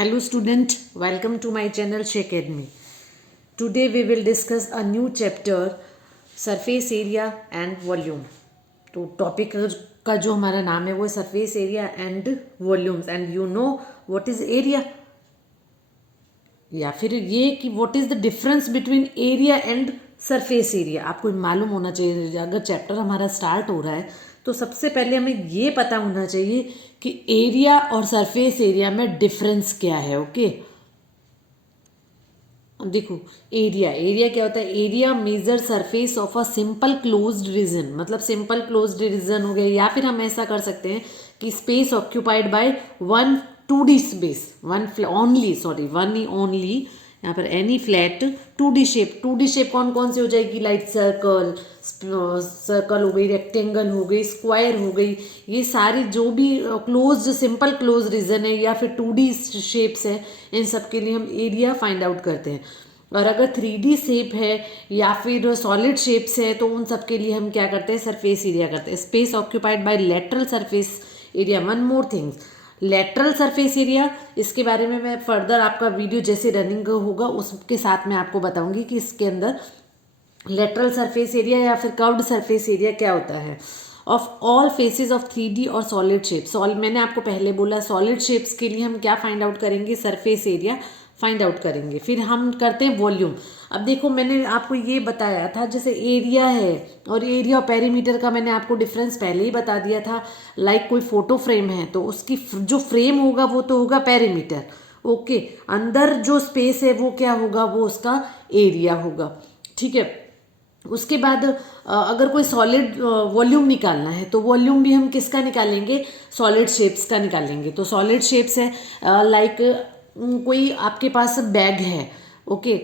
Hello student, welcome to my channel Shacademy. Today we will discuss a new chapter surface area and volume. तो topic का जो हमारा नाम है वो surface area and volumes and you know what is area या फिर ये कि what is the difference between area and surface area आपको मालूम होना चाहिए। अगर चैप्टर हमारा स्टार्ट हो रहा है तो सबसे पहले हमें ये पता होना चाहिए कि एरिया और सरफेस एरिया में डिफरेंस क्या है। ओके अब देखो एरिया क्या होता है। Area measure surface of a simple closed region, मतलब सिंपल क्लोज्ड रीजन हो गया, या फिर हम ऐसा कर सकते हैं कि space occupied by one 2D space, one only यहाँ पर any flat 2D shape. 2D shape कौन कौन सी हो जाएगी, लाइक सर्कल हो गई, रेक्टेंगल हो गई, स्क्वायर हो गई, ये सारी जो भी क्लोज्ड सिंपल क्लोज रीजन है या फिर 2D शेप्स है, इन सब के लिए हम एरिया फाइंड आउट करते हैं। और अगर 3D शेप है या फिर सॉलिड शेप्स है तो उन सब के लिए हम क्या करते हैं, सरफेस एरिया करते हैं। Space occupied bye lateral surface area. One more things, lateral surface area, इसके बारे में मैं फर्दर आपका वीडियो जैसे रनिंग होगा उसके साथ मैं आपको बताऊंगी कि इसके अंदर लेटरल सरफेस एरिया या फिर कर्व्ड सरफेस एरिया क्या होता है। Of all faces of 3D और सॉलिड शेप्स, मैंने आपको पहले बोला सॉलिड शेप्स के लिए हम क्या फाइंड आउट करेंगे, सरफेस एरिया फाइंड आउट करेंगे। फिर हम करते हैं वॉल्यूम। अब देखो मैंने आपको ये बताया था जैसे एरिया है और एरिया और पेरीमीटर का मैंने आपको डिफरेंस पहले ही बता दिया था। लाइक कोई फोटो फ्रेम है तो उसकी जो फ्रेम होगा वो तो होगा पेरीमीटर। ओके, अंदर जो स्पेस है वो क्या होगा, वो उसका एरिया होगा। ठीक है, उसके बाद अगर कोई सॉलिड वॉल्यूम निकालना है तो वॉल्यूम भी हम किसका निकालेंगे, सॉलिड शेप्स का निकालेंगे। तो सॉलिड शेप्स है लाइक कोई आपके पास बैग है, ओके,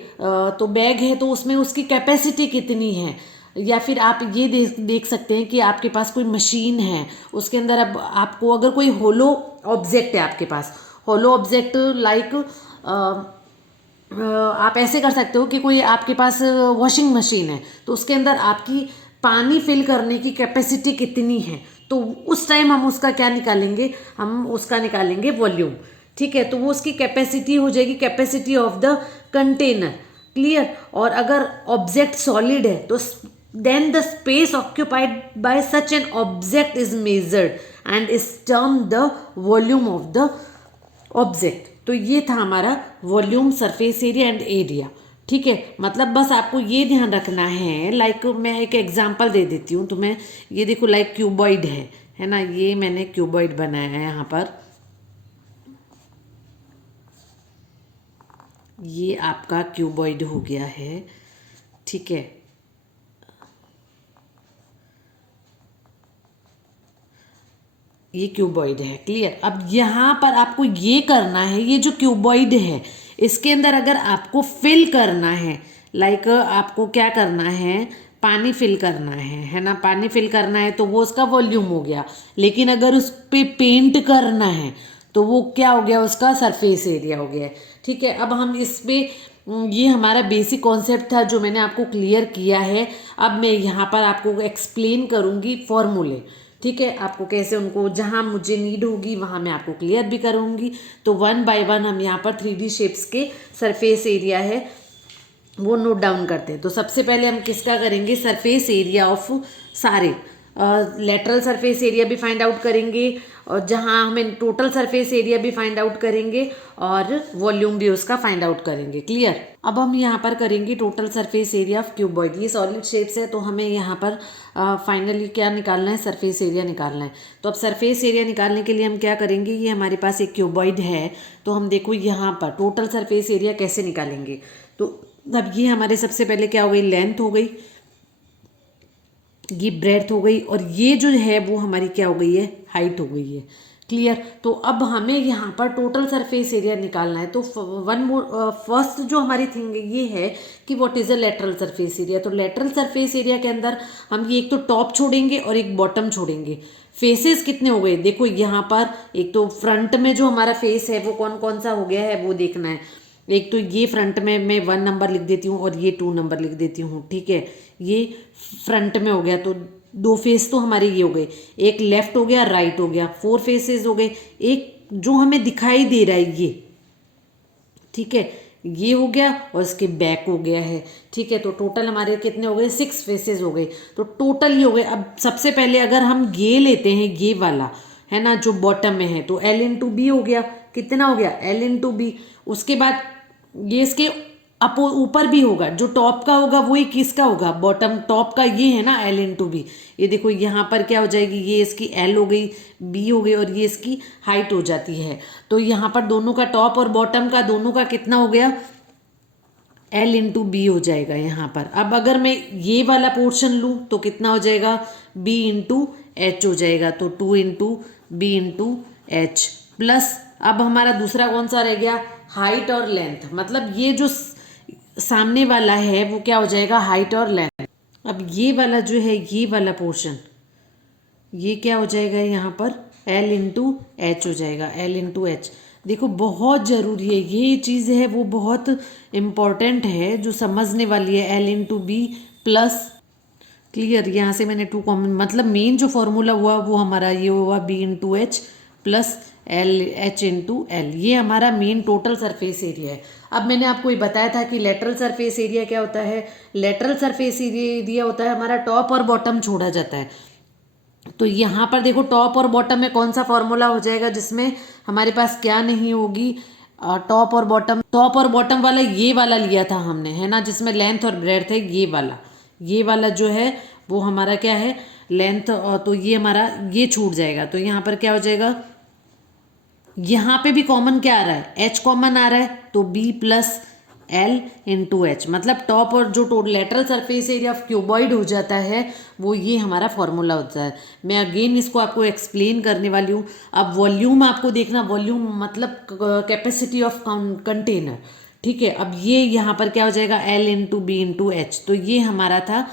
तो बैग है तो उसमें उसकी कैपेसिटी कितनी है, या फिर आप ये देख सकते हैं कि आपके पास कोई मशीन है उसके अंदर अब आपको अगर कोई होलो ऑब्जेक्ट है आपके पास, होलो ऑब्जेक्ट लाइक आप ऐसे कर सकते हो कि कोई आपके पास वॉशिंग मशीन है तो उसके अंदर आपकी पानी फिल करने की कैपेसिटी कितनी है, तो उस टाइम हम उसका क्या निकालेंगे, हम उसका निकालेंगे वॉल्यूम। ठीक है, तो वो उसकी कैपेसिटी हो जाएगी, capacity of the container. Clear. और अगर ऑब्जेक्ट सॉलिड है तो then the space occupied by such an object is measured and is term the volume of the object. तो ये था हमारा volume, surface area and area. ठीक है, मतलब बस आपको ये ध्यान रखना है। लाइक मैं एक एग्जांपल दे देती हूँ तुम्हें। ये देखो लाइक क्यूबॉइड है ना, ये मैंने क्यूबॉइड बनाया है यहाँ पर। ये आपका क्यूबॉइड हो गया है। ठीक है, ये क्यूबॉइड है। क्लियर। अब यहाँ पर आपको ये करना है, ये जो क्यूबॉइड है इसके अंदर अगर आपको फिल करना है, लाइक आपको क्या करना है, पानी फिल करना है ना, पानी फिल करना है तो वो उसका वॉल्यूम हो गया। लेकिन अगर उस पे पेंट करना है तो वो क्या हो गया, उसका सरफेस एरिया हो गया। ठीक है, अब हम इस पे ये हमारा बेसिक कॉन्सेप्ट था जो मैंने आपको क्लियर किया है। अब मैं यहाँ पर आपको एक्सप्लेन करूँगी फॉर्मूले। ठीक है, आपको कैसे उनको जहाँ मुझे नीड होगी वहाँ मैं आपको क्लियर भी करूँगी। तो वन बाय वन हम यहाँ पर 3D शेप्स के सरफेस एरिया है वो नोट डाउन करते हैं। तो सबसे पहले हम किसका करेंगे, सरफेस एरिया ऑफ सारे। लेटरल सरफेस एरिया भी फाइंड आउट करेंगे और जहाँ हमें टोटल सरफेस एरिया भी फाइंड आउट करेंगे और वॉल्यूम भी उसका फाइंड आउट करेंगे। क्लियर। अब हम यहाँ पर करेंगे total surface area of cuboid. ये सॉलिड शेप्स है तो हमें यहाँ पर फाइनली क्या निकालना है, सरफेस एरिया निकालना है। तो अब सरफेस एरिया निकालने के लिए हम क्या करेंगे, ये हमारे पास एक क्यूबॉइड है तो हम देखो यहाँ पर टोटल सरफेस एरिया कैसे निकालेंगे। तो अब ये हमारे सबसे पहले क्या हो गई, लेंथ हो गई, ये ब्रेड्थ हो गई, और ये जो है वो हमारी क्या हो गई है, हाइट हो गई है। क्लियर। तो अब हमें यहाँ पर टोटल सरफेस एरिया निकालना है। तो फर्स्ट जो हमारी थिंग ये है कि what is a lateral surface area. तो लेटरल सरफेस एरिया के अंदर हम ये एक तो टॉप छोड़ेंगे और एक बॉटम छोड़ेंगे। फेसेस कितने हो गए, देखो यहाँ पर एक तो फ्रंट में जो हमारा फेस है वो कौन कौन सा हो गया है वो देखना है। एक तो ये फ्रंट में मैं 1 नंबर लिख देती हूँ और ये 2 नंबर लिख देती हूँ। ठीक है, ये फ्रंट में हो गया तो 2 फेस तो हमारे ये हो गए, एक लेफ्ट हो गया, राइट हो गया, 4 फेसेस हो गए। एक जो हमें दिखाई दे रहा है ठीक है, ये हो गया और इसके बैक हो गया है। ठीक है, तो टोटल हमारे कितने हो गए, 6 फेसेस हो गए। तो टोटल ये हो गए। अब सबसे पहले अगर हम ये लेते हैं, ये वाला है ना जो बॉटम में है, तो L इंटू बी हो गया। कितना हो गया, L इंटू बी। उसके बाद ये इसके अप ऊपर भी होगा, जो टॉप का होगा वही किसका होगा, बॉटम टॉप का, ये है ना L इंटू बी। ये देखो यहाँ पर क्या हो जाएगी, ये इसकी L हो गई, B हो गई और ये इसकी हाइट हो जाती है। तो यहाँ पर दोनों का, टॉप और बॉटम का दोनों का कितना हो गया, L इंटू बी हो जाएगा यहाँ पर। अब अगर मैं ये वाला पोर्शन लूँ तो कितना हो जाएगा, B इंटू एच हो जाएगा। तो 2 into B into H plus, अब हमारा दूसरा कौन सा रह गया, हाइट और लेंथ। मतलब ये जो सामने वाला है वो क्या हो जाएगा, हाइट और लेंथ। अब ये वाला जो है, ये वाला पोर्शन, ये क्या हो जाएगा यहाँ पर, L इंटू एच हो जाएगा, L इंटू एच। देखो बहुत ज़रूरी है ये चीज़ है, वो बहुत इम्पॉर्टेंट है जो समझने वाली है। L into B plus, clear, यहाँ से मैंने 2 कॉमन, मतलब मेन जो फॉर्मूला हुआ वो हमारा ये हुआ B into H plus H into L. ये हमारा मेन टोटल सरफेस एरिया है। अब मैंने आपको ये बताया था कि लेटरल सरफेस एरिया क्या होता है। लेटरल सरफेस एरिया होता है हमारा टॉप और बॉटम छोड़ा जाता है। तो यहाँ पर देखो टॉप और बॉटम में कौन सा फॉर्मूला हो जाएगा, जिसमें हमारे पास क्या नहीं होगी, टॉप और बॉटम। टॉप और बॉटम वाला ये वाला लिया था हमने, है ना, जिसमें लेंथ और ब्रेड्थ है। ये वाला जो है वो हमारा क्या है, लेंथ। तो ये हमारा ये छूट जाएगा। तो यहाँ पर क्या हो जाएगा, यहाँ पे भी कॉमन क्या आ रहा है, एच कॉमन आ रहा है। तो B plus L into H, मतलब टॉप और जो lateral surface area of cuboid हो जाता है वो ये हमारा फॉर्मूला होता है। मैं अगेन इसको आपको एक्सप्लेन करने वाली हूँ। अब वॉल्यूम आपको देखना, वॉल्यूम मतलब कैपेसिटी ऑफ कंटेनर। ठीक है, अब ये यहाँ पर क्या हो जाएगा, L into B into H. तो ये हमारा था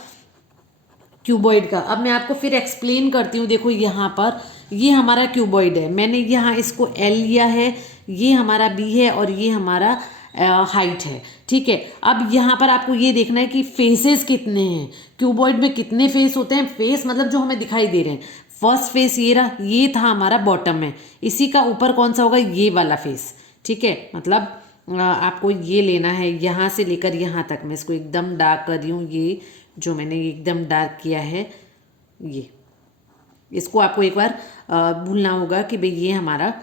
क्यूबॉइड का। अब मैं आपको फिर एक्सप्लेन करती हूँ। देखो यहाँ पर ये हमारा क्यूबॉइड है, मैंने यहाँ इसको एल लिया है, ये हमारा बी है और ये हमारा हाइट है। ठीक है, अब यहाँ पर आपको ये देखना है कि फेसेस कितने हैं, क्यूबॉइड में कितने फेस होते हैं। फेस मतलब जो हमें दिखाई दे रहे हैं। फर्स्ट फेस ये रहा, ये था हमारा बॉटम में, इसी का ऊपर कौन सा होगा, ये वाला फेस। ठीक है, मतलब आपको ये लेना है यहाँ से लेकर यहाँ तक। मैं इसको एकदम डार्क कर रही हूँ, ये जो मैंने एकदम डार्क किया है, ये इसको आपको एक बार भूलना होगा कि भाई ये हमारा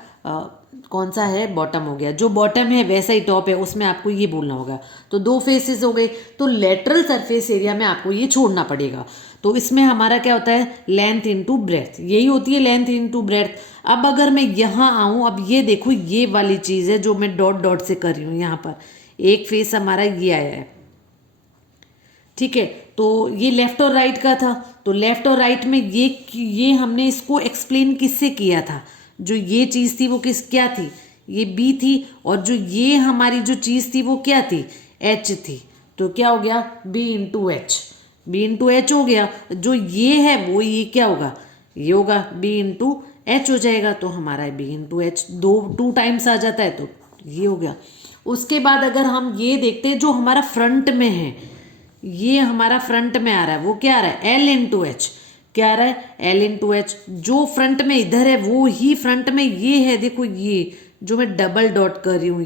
कौन सा है, बॉटम हो गया। जो बॉटम है वैसा ही टॉप है, उसमें आपको ये बोलना होगा। तो 2 फेसेस हो गए। तो लेटरल सरफेस एरिया में आपको ये छोड़ना पड़ेगा। तो इसमें हमारा क्या होता है, लेंथ इंटू ब्रेड्थ, यही होती है लेंथ इंटू ब्रेड्थ। अब अगर मैं यहाँ आऊँ, अब ये देखो ये वाली चीज़ है जो मैं डॉट डॉट से कर रही हूँ। यहाँ पर एक फेस हमारा ये आया है। ठीक है, तो ये लेफ्ट और राइट का था। तो लेफ्ट और राइट में ये हमने इसको एक्सप्लेन किससे किया था, जो ये चीज़ थी वो क्या थी, ये बी थी, और जो ये हमारी जो चीज़ थी वो क्या थी, एच थी। तो क्या हो गया, बी इंटू एच हो गया। जो ये है वो ये क्या होगा, ये होगा बी इंटू एच हो जाएगा। तो हमारा बी इंटू एच 2 टाइम्स आ जाता है, तो ये हो गया। उसके बाद अगर हम ये देखते हैं जो हमारा फ्रंट में है, ये हमारा फ्रंट में आ रहा है, वो क्या आ रहा है, एल इंटू एच। क्या आ रहा है, एल इंटू एच। जो फ्रंट में इधर है वो ही फ्रंट में ये है। देखो ये जो मैं डबल डॉट कर रही हूँ,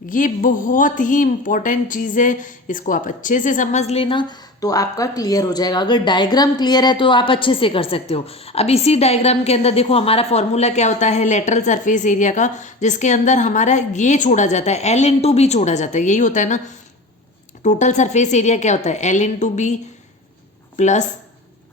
ये बहुत ही इंपॉर्टेंट चीज़ है। इसको आप अच्छे से समझ लेना तो आपका क्लियर हो जाएगा। अगर डायग्राम क्लियर है तो आप अच्छे से कर सकते हो। अब इसी डायग्राम के अंदर देखो हमारा फॉर्मूला क्या होता है लेटरल सरफेस एरिया का, जिसके अंदर हमारा ये छोड़ा जाता है, एल इंटू बी छोड़ा जाता है। यही होता है ना, टोटल सरफेस एरिया क्या होता है, L into B plus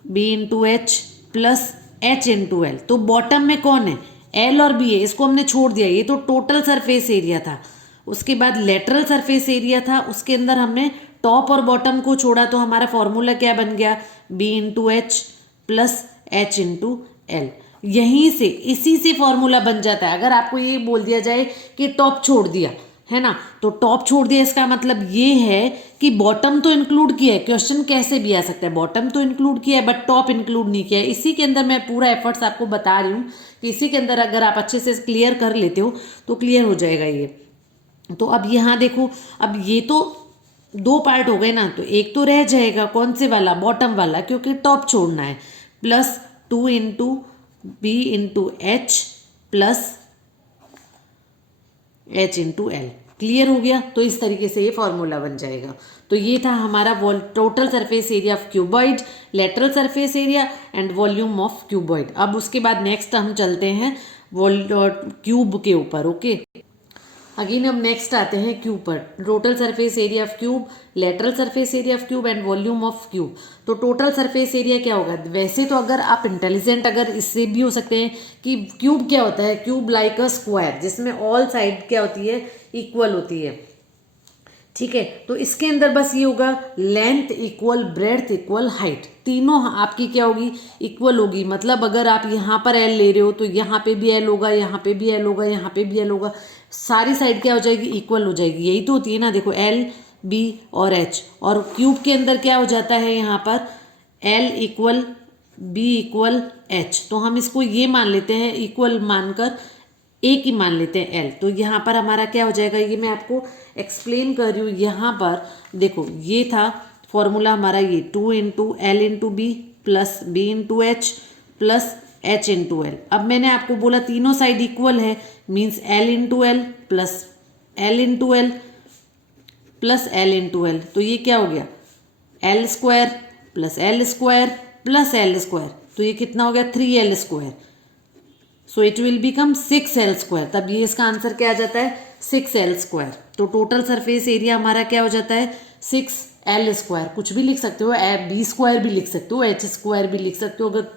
B into H plus H into L. तो बॉटम में कौन है, एल और बी है, इसको हमने छोड़ दिया। ये तो टोटल सरफेस एरिया था। उसके बाद लेटरल सरफेस एरिया था, उसके अंदर हमने टॉप और बॉटम को छोड़ा। तो हमारा फॉर्मूला क्या बन गया, B into H plus H into L. यहीं से इसी से फॉर्मूला बन जाता है। अगर आपको ये बोल दिया जाए कि टॉप छोड़ दिया है ना, तो टॉप छोड़ दिया इसका मतलब ये है कि बॉटम तो इंक्लूड किया है। क्वेश्चन कैसे भी आ सकता है, बॉटम तो इंक्लूड किया है बट टॉप इंक्लूड नहीं किया है। इसी के अंदर मैं पूरा एफर्ट्स आपको बता रही हूँ कि इसी के अंदर अगर आप अच्छे से क्लियर कर लेते हो तो क्लियर हो जाएगा ये। तो अब यहाँ देखो, अब ये तो 2 पार्ट हो गए ना, तो एक तो रह जाएगा, कौन से वाला, बॉटम वाला, क्योंकि टॉप छोड़ना है। Plus 2 into B into H plus H into L. Clear हो गया? तो इस तरीके से ये फॉर्मूला बन जाएगा। तो ये था हमारा total surface area of cuboid, lateral surface area and volume of cuboid. अब उसके बाद नेक्स्ट हम चलते हैं क्यूब के ऊपर। ओके, अगेन हम नेक्स्ट आते हैं क्यूब पर। Total surface area of cube, lateral surface area of cube and volume of cube. तो टोटल सरफेस एरिया क्या होगा? वैसे तो अगर आप इंटेलिजेंट, अगर इससे भी हो सकते हैं कि क्यूब क्या होता है, क्यूब लाइक अ स्क्वायर जिसमें ऑल साइड क्या होती है, इक्वल होती है। ठीक है, तो इसके अंदर बस ये होगा length equal breadth equal height, तीनों आपकी क्या होगी, इक्वल होगी। मतलब अगर आप यहाँ पर एल ले रहे हो तो यहाँ पे भी एल होगा, यहाँ पे भी एल होगा, यहाँ पे भी एल होगा, सारी साइड क्या हो जाएगी, इक्वल हो जाएगी। यही तो होती है ना, देखो एल बी और एच। और क्यूब के अंदर क्या हो जाता है, यहाँ पर L equal B equal H. तो हम इसको ये मान लेते हैं, इक्वल मानकर एक ही मान लेते हैं एल। तो यहाँ पर हमारा क्या हो जाएगा, ये मैं आपको एक्सप्लेन कर रही हूँ। यहाँ पर देखो ये था फॉर्मूला हमारा, ये 2 into L into B plus B into H plus H into L. अब मैंने आपको बोला तीनों साइड इक्वल है, means L into L plus L into L plus L into L. तो ये क्या हो गया, L square plus L square plus L square. तो ये कितना हो गया, 3l square. So it will become 6l square. तब ये इसका आंसर क्या आ जाता है, 6l स्क्वायर। तो टोटल सरफेस एरिया हमारा क्या हो जाता है, 6l स्क्वायर। कुछ भी लिख सकते हो, बी स्क्वायर भी लिख सकते हो, एच स्क्वायर भी लिख सकते हो, अगर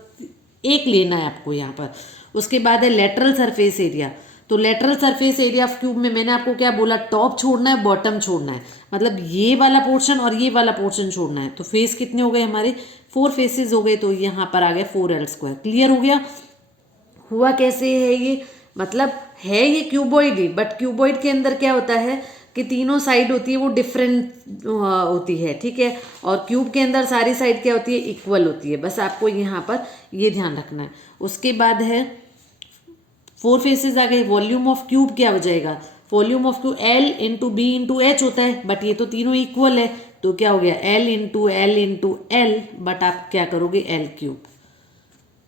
एक लेना है आपको यहाँ पर। उसके बाद है लेटरल सरफेस एरिया। तो lateral surface area of cube में मैंने आपको क्या बोला, टॉप छोड़ना है, बॉटम छोड़ना है, मतलब ये वाला पोर्शन और ये वाला पोर्शन छोड़ना है। तो फेस कितने हो गए हमारे, 4 फेसेस हो गए। तो यहाँ पर आ गया 4l स्क्वायर। क्लियर हो गया? हुआ कैसे है ये, मतलब है ये क्यूबॉइड ही, बट क्यूबॉइड के अंदर क्या होता है कि तीनों साइड होती है वो डिफरेंट होती है। ठीक है, और क्यूब के अंदर सारी साइड क्या होती है, इक्वल होती है। बस आपको यहाँ पर ये ध्यान रखना है। उसके बाद है 4 फेसेस आ गए। वॉल्यूम ऑफ क्यूब क्या हो जाएगा, volume of cube L into B into H होता है, बट ये तो तीनों इक्वल है। तो क्या हो गया, एल इंटू एल, बट आप क्या करोगे, एल क्यूब।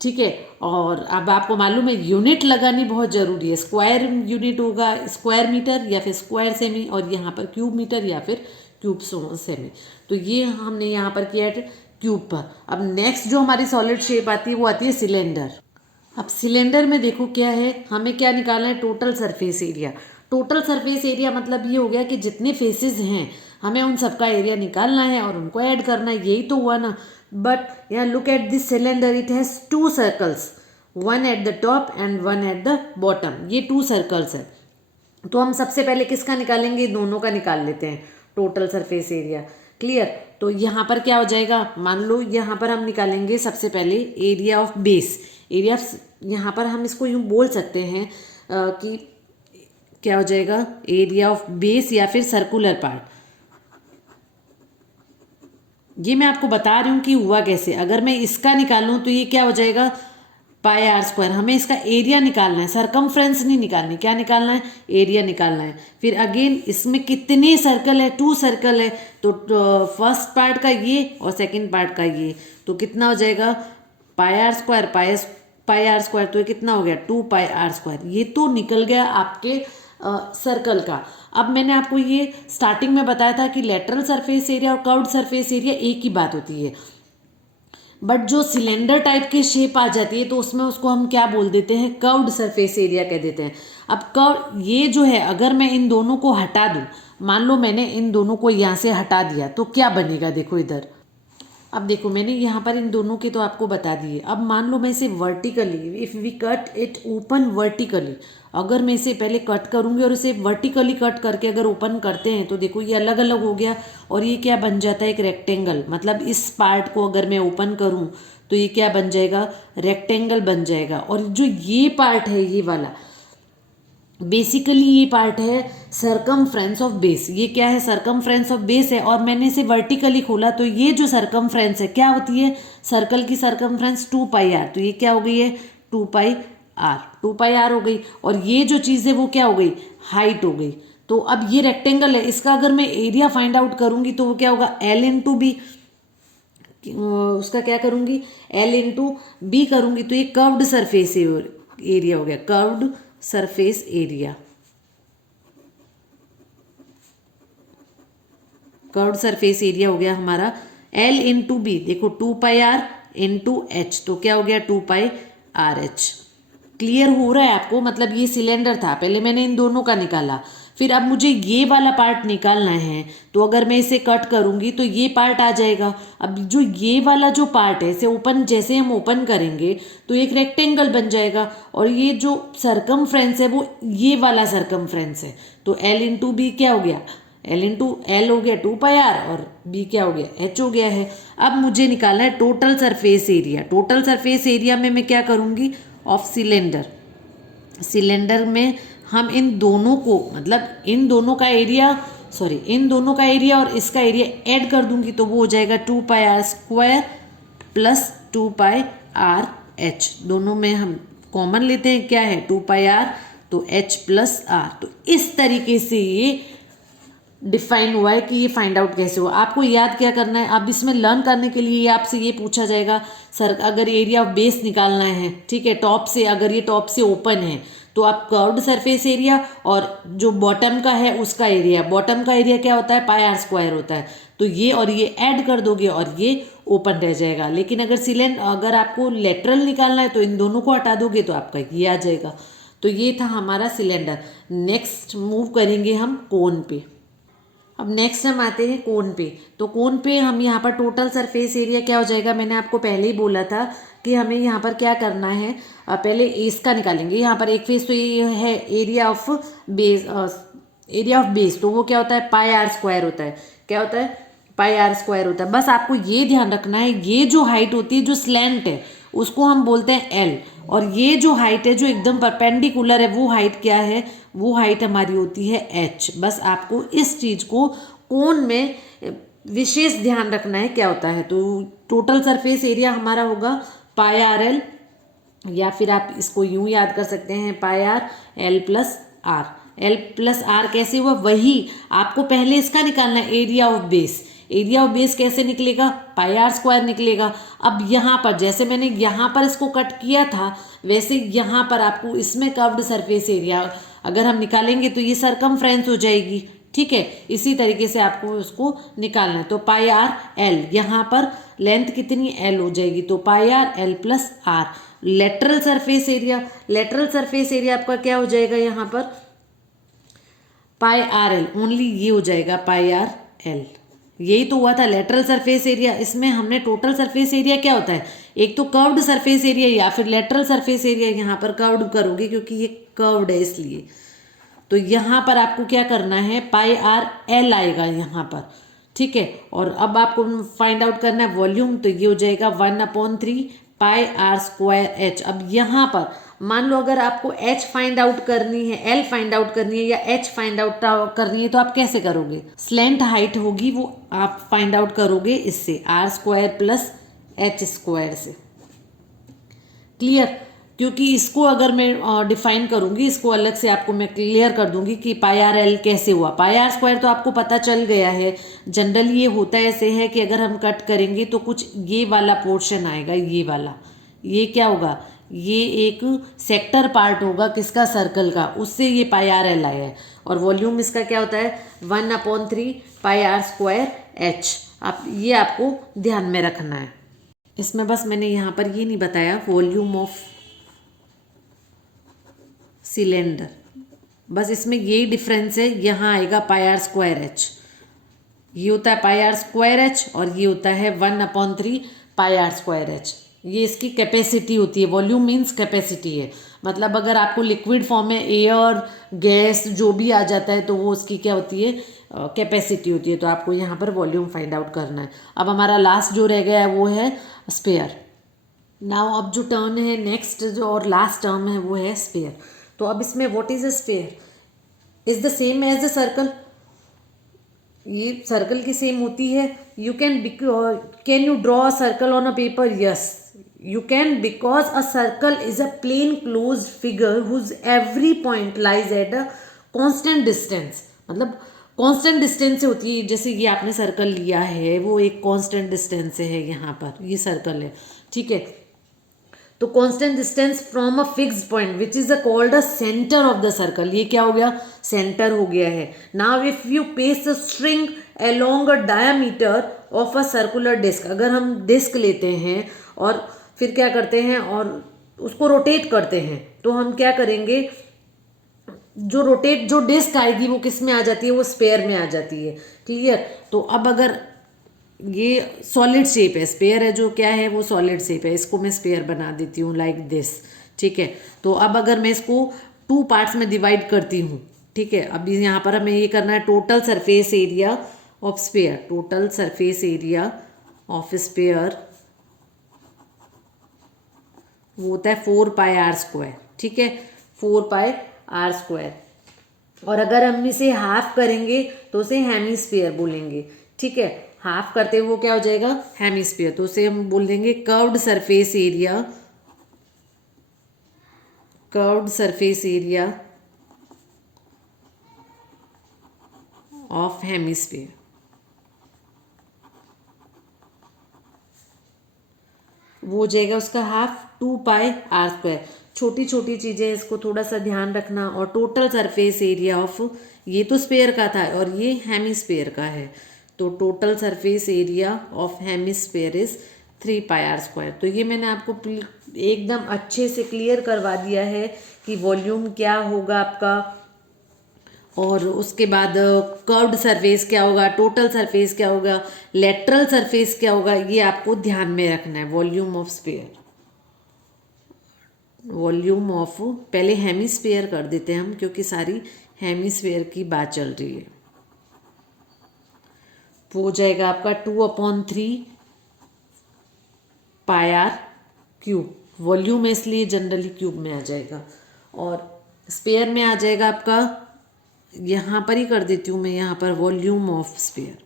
ठीक है, और अब आपको मालूम है यूनिट लगानी बहुत ज़रूरी है। स्क्वायर यूनिट होगा स्क्वायर मीटर या फिर स्क्वायर सेमी, और यहाँ पर क्यूब मीटर या फिर क्यूब सेमी। तो ये हमने यहाँ पर किया है क्यूब पर। अब नेक्स्ट जो हमारी सॉलिड शेप आती है वो आती है सिलेंडर। अब सिलेंडर में देखो क्या है, हमें क्या निकालना है, total surface area. Total surface area मतलब ये हो गया कि जितने फेसेस हैं हमें उन सबका एरिया निकालना है और उनको ऐड करना है। यही तो हुआ ना। बट यहाँ look at this cylinder, it has 2 circles, one at the top and one at the bottom. ये 2 सर्कल्स है। तो हम सबसे पहले किसका निकालेंगे, दोनों का निकाल लेते हैं, टोटल सरफेस एरिया। क्लियर? तो यहाँ पर क्या हो जाएगा, मान लो यहाँ पर हम निकालेंगे सबसे पहले area of base. Area of, यहाँ पर हम इसको यूँ बोल सकते हैं कि क्या हो जाएगा, एरिया ऑफ बेस या फिर सर्कुलर पार्ट। ये मैं आपको बता रही हूँ कि हुआ कैसे। अगर मैं इसका निकालूँ तो ये क्या हो जाएगा, पाई आर स्क्वायर। हमें इसका एरिया निकालना है, सरकमफ्रेंस नहीं निकालनी। क्या निकालना है, एरिया निकालना है। फिर अगेन इसमें कितने सर्कल है, 2 सर्कल है। तो फर्स्ट पार्ट का ये और सेकंड पार्ट का ये, तो कितना हो जाएगा, pi r square pi r square. तो ये कितना हो गया, 2 पाई आर स्क्वायर। ये तो निकल गया आपके सर्कल का। अब मैंने आपको ये स्टार्टिंग में बताया था कि लेटरल सरफेस एरिया और कर्व्ड सरफेस एरिया एक ही बात होती है। बट जो सिलेंडर टाइप की शेप आ जाती है तो उसमें उसको हम क्या बोल देते हैं, कर्व्ड सरफेस एरिया कह देते हैं। अब कर्व ये जो है, अगर मैं इन दोनों को हटा दूं, मान लो मैंने इन दोनों को यहाँ से हटा दिया, तो क्या बनेगा, देखो इधर। अब देखो मैंने यहाँ पर इन दोनों के तो आपको बता दिए। अब मान लो मैं इसे vertically, if we cut it open vertically, अगर मैं इसे पहले कट करूँगी और इसे वर्टिकली कट करके अगर ओपन करते हैं तो देखो ये अलग अलग हो गया, और ये क्या बन जाता है, एक रेक्टेंगल। मतलब इस पार्ट को अगर मैं ओपन करूँ तो ये क्या बन जाएगा, रेक्टेंगल बन जाएगा। और जो ये पार्ट है, ये वाला, बेसिकली ये पार्ट है सरकमफ्रेंस ऑफ बेस। ये क्या है, सरकमफ्रेंस ऑफ बेस है। और मैंने इसे वर्टिकली खोला तो ये जो सरकमफ्रेंस है क्या होती है, सर्कल की सरकमफ्रेंस 2 पाई आर। तो ये क्या हो गई है, 2 पाई आर, 2 पाई आर हो गई। और ये जो चीज़ है वो क्या हो गई, हाइट हो गई। तो अब ये रेक्टेंगल है, इसका अगर मैं एरिया फाइंड आउट करूंगी तो वो क्या होगा, एल इंटू बी। उसका क्या करूंगी, एल इंटू बी करूंगी। तो ये कर्व्ड सरफेस एरिया हो गया, curved surface area. Curved surface area हो गया हमारा L इंटू बी, देखो 2πr इंटू एच, तो क्या हो गया 2πrh। क्लियर हो रहा है आपको? मतलब ये सिलेंडर था, पहले मैंने इन दोनों का निकाला, फिर अब मुझे ये वाला पार्ट निकालना है, तो अगर मैं इसे कट करूंगी तो ये पार्ट आ जाएगा। अब जो ये वाला जो पार्ट है इसे ओपन, जैसे हम ओपन करेंगे तो एक रेक्टेंगल बन जाएगा, और ये जो सरकमफ्रेंस है वो ये वाला सरकमफ्रेंस है। तो L इंटू बी क्या हो गया, L इंटू एल हो गया 2πr, और B क्या हो गया H हो गया है। अब मुझे निकालना है total surface area. Total surface area में मैं क्या करूँगी, ऑफ सिलेंडर, सिलेंडर में हम इन दोनों को, मतलब इन दोनों का एरिया, सॉरी इन दोनों का एरिया और इसका एरिया ऐड कर दूंगी, तो वो हो जाएगा 2πr² प्लस 2πrh। दोनों में हम कॉमन लेते हैं, क्या है 2πr, तो h प्लस r। तो इस तरीके से ये डिफाइन हुआ है कि ये फाइंड आउट कैसे हुआ। आपको याद क्या करना है, अब इसमें लर्न करने के लिए आपसे ये पूछा जाएगा, सर अगर एरिया ऑफ बेस निकालना है, ठीक है, टॉप से, अगर ये टॉप से ओपन है तो आप कर्व्ड सरफेस एरिया और जो बॉटम का है उसका एरिया, बॉटम का एरिया क्या होता है πr² होता है, तो ये और ये ऐड कर दोगे और ये ओपन रह जाएगा। लेकिन अगर आपको लेटरल निकालना है तो इन दोनों को हटा दोगे तो आपका ये आ जाएगा। तो ये था हमारा सिलेंडर। नेक्स्ट मूव करेंगे हम कोन पे। अब नेक्स्ट हम आते हैं कोन पे। तो कोन पे हम यहाँ पर टोटल सरफेस एरिया क्या हो जाएगा, मैंने आपको पहले ही बोला था कि हमें यहाँ पर क्या करना है, पहले इसका निकालेंगे। यहाँ पर एक फेस तो ये है area of base, area of base, तो वो क्या होता है πr² होता है। क्या होता है πr² होता है। बस आपको ये ध्यान रखना है, ये जो हाइट होती है जो स्लैंट है उसको हम बोलते हैं L, और ये जो हाइट है जो एकदम परपेंडिकुलर है वो हाइट क्या है, वो हाइट हमारी होती है H। बस आपको इस चीज़ को कोन में विशेष ध्यान रखना है क्या होता है। तो टोटल सरफेस एरिया हमारा होगा πrl, या फिर आप इसको यूं याद कर सकते हैं πrl plus r। L plus R कैसे हुआ, वही आपको पहले इसका निकालना है area of base. Area of base कैसे निकलेगा, πr² निकलेगा। अब यहाँ पर जैसे मैंने यहाँ पर इसको कट किया था, वैसे यहाँ पर आपको इसमें कर्व्ड सरफेस एरिया अगर हम निकालेंगे तो ये सरकमफ्रेंस हो जाएगी, ठीक है। इसी तरीके से आपको उसको निकालना है। तो πrl, यहाँ पर लेंथ कितनी L हो जाएगी, तो πrl plus r। Lateral surface area, lateral surface area आपका क्या हो जाएगा यहाँ पर πrl, ओनली ये हो जाएगा πrl। यही तो हुआ था लेटरल सरफेस एरिया। इसमें हमने टोटल सरफेस एरिया क्या होता है, एक तो कर्व्ड सरफेस एरिया या फिर लेटरल सरफेस एरिया। यहाँ पर कर्व्ड करोगे क्योंकि ये कर्व्ड है इसलिए। तो यहाँ पर आपको क्या करना है, πrl आएगा यहाँ पर, ठीक है। और अब आपको फाइंड आउट करना है वॉल्यूम, तो ये हो जाएगा 1/3 πr²h। अब यहाँ पर मान लो अगर आपको h फाइंड आउट करनी है, l फाइंड आउट करनी है या h फाइंड आउट करनी है, तो आप कैसे करोगे, स्लैंट हाइट होगी वो आप फाइंड आउट करोगे इससे r² प्लस h² से। क्लियर? क्योंकि इसको अगर मैं डिफाइन करूंगी, इसको अलग से आपको मैं क्लियर कर दूंगी कि πrl कैसे हुआ। πr² तो आपको पता चल गया है। जनरली ये होता ऐसे है कि अगर हम कट करेंगे तो कुछ ये वाला पोर्शन आएगा, ये वाला, ये क्या होगा, ये एक सेक्टर पार्ट होगा किसका, सर्कल का, उससे ये πrl आया है। और वॉल्यूम इसका क्या होता है 1/3 πr²h। आप ये आपको ध्यान में रखना है। इसमें बस मैंने यहाँ पर ये नहीं बताया वॉल्यूम ऑफ सिलेंडर, बस इसमें यही डिफरेंस है। यहाँ आएगा πr²h, ये होता है πr²h और ये होता है 1/3 πr²h। ये इसकी कैपेसिटी होती है। वॉल्यूम मीन्स कैपेसिटी है, मतलब अगर आपको लिक्विड फॉर्म में एयर, गैस जो भी आ जाता है तो वो उसकी क्या होती है, कैपेसिटी होती है। तो आपको यहाँ पर वॉल्यूम फाइंड आउट करना है। अब हमारा लास्ट जो रह गया है वो है स्फीयर। नाउ अब जो टर्म है नेक्स्ट जो और लास्ट टर्म है वो है स्फीयर। तो अब इसमें what is a sphere, is the same as the circle. ये सर्कल की सेम होती है। You can you draw a circle on a paper, yes you can, because a circle is a plane closed figure whose every point lies at a constant distance। मतलब constant distance से होती है। जैसे ये आपने circle लिया है वो एक कांस्टेंट डिस्टेंस से है, यहाँ पर ये सर्कल है, ठीक है। तो constant distance from a fixed point which is called a centre of the circle. ये क्या हो गया, सेंटर हो गया है। Now if you paste a string along a diameter of a circular disc। अगर हम डिस्क लेते हैं और फिर क्या करते हैं और उसको रोटेट करते हैं, तो हम क्या करेंगे, जो डिस्क आएगी वो किस में आ जाती है, वो स्पेयर में आ जाती है। क्लियर। तो अब अगर ये सॉलिड शेप है, स्पेयर है जो क्या है वो सॉलिड शेप है, इसको मैं स्पेयर बना देती हूँ लाइक दिस। ठीक है। तो अब अगर मैं इसको 2 पार्ट्स में डिवाइड करती हूँ, ठीक है, अभी यहाँ पर हमें ये करना है total surface area of sphere. Total surface area of sphere वो होता है 4πr²। ठीक है, 4πr²। और अगर हम इसे हाफ करेंगे तो उसे हेमीस्फीयर बोलेंगे। ठीक है, हाफ करते हुए वो क्या हो जाएगा, हेमीस्फीयर। तो उसे हम बोल देंगे curved surface area, curved surface area of hemisphere. वो हो जाएगा उसका हाफ 2πr²। छोटी छोटी चीज़ें, इसको थोड़ा सा ध्यान रखना। और टोटल सरफेस एरिया ऑफ, ये तो स्पेयर का था और ये हेमीस्फीयर का है, तो total surface area of hemisphere is 3πr²। तो ये मैंने आपको एकदम अच्छे से क्लियर करवा दिया है कि वॉल्यूम क्या होगा आपका, और उसके बाद कर्व्ड सरफेस क्या होगा, टोटल सरफेस क्या होगा, लेटरल सरफेस क्या होगा, ये आपको ध्यान में रखना है। Volume of sphere, volume of, पहले हेमीस्फीयर कर देते हैं हम क्योंकि सारी हेमीस्फीयर की बात चल रही है। वो हो जाएगा आपका 2/3πr³। वॉल्यूम है इसलिए जनरली क्यूब में आ जाएगा, और स्पेयर में आ जाएगा आपका, यहाँ पर ही कर देती हूँ मैं, यहाँ पर वॉल्यूम ऑफ स्पेयर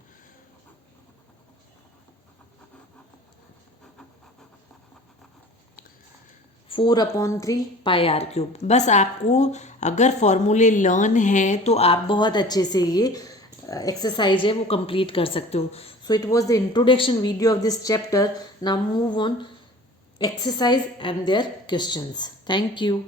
4/3πr³। बस आपको अगर फॉर्मूले लर्न हैं तो आप बहुत अच्छे से ये एक्सरसाइज है वो कंप्लीट कर सकते हो। So it was the introduction video of this chapter. Now move on exercise and their questions. Thank you.